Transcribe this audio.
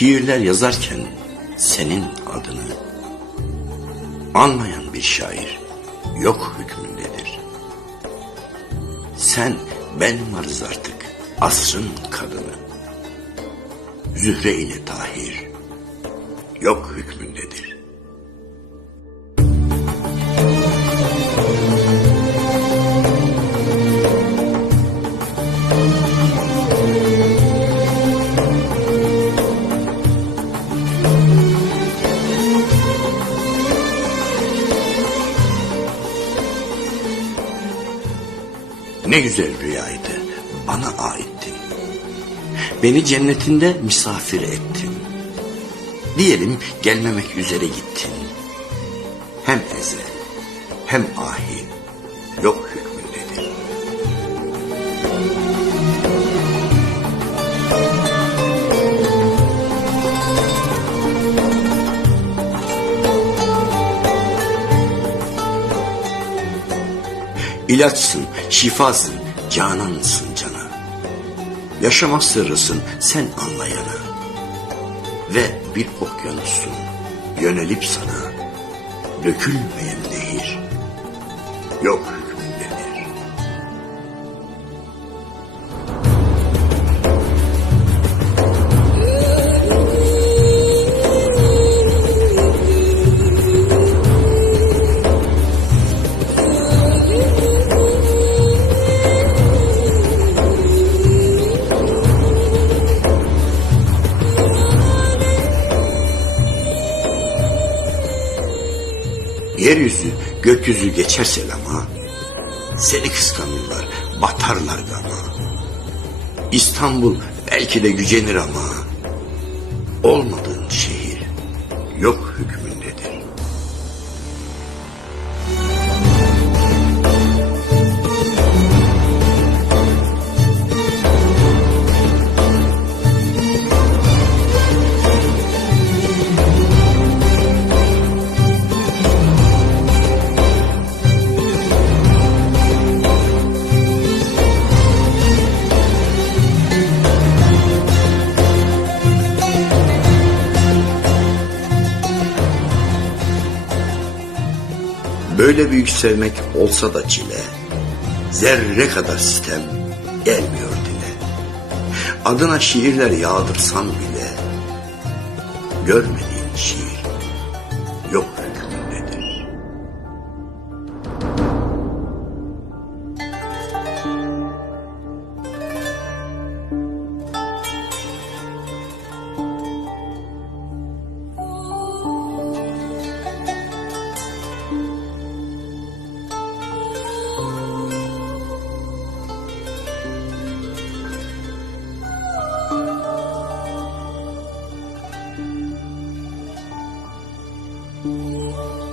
şiirler yazarken senin adını anmayan bir şair yok hükmündedir. Sen ben varız artık asrın kadını. Zühre ile Tahir yok hükmündedir. Ne güzel rüyaydı. Bana aittin. Beni cennetinde misafir ettin. Diyelim gelmemek üzere gittin. Hem ezel hem ahi yok hükmündedir. İlaçsın, şifasın, canansın cana. Yaşama sırrısın sen anlayana. Ve bir okyanussun, yönelip sana. Dökülmeyen nehir, yok Yeryüzü, gökyüzü geçer selama. Seni kıskanırlar, batarlar gama. İstanbul belki de gücenir ama. Olmadığın şehir yok hükmündedir. Böyle büyük sevmek olsa da çile, zerre kadar sitem gelmiyor dile. Adına şiirler yağdırsam bile, görmediğin şiir yok Música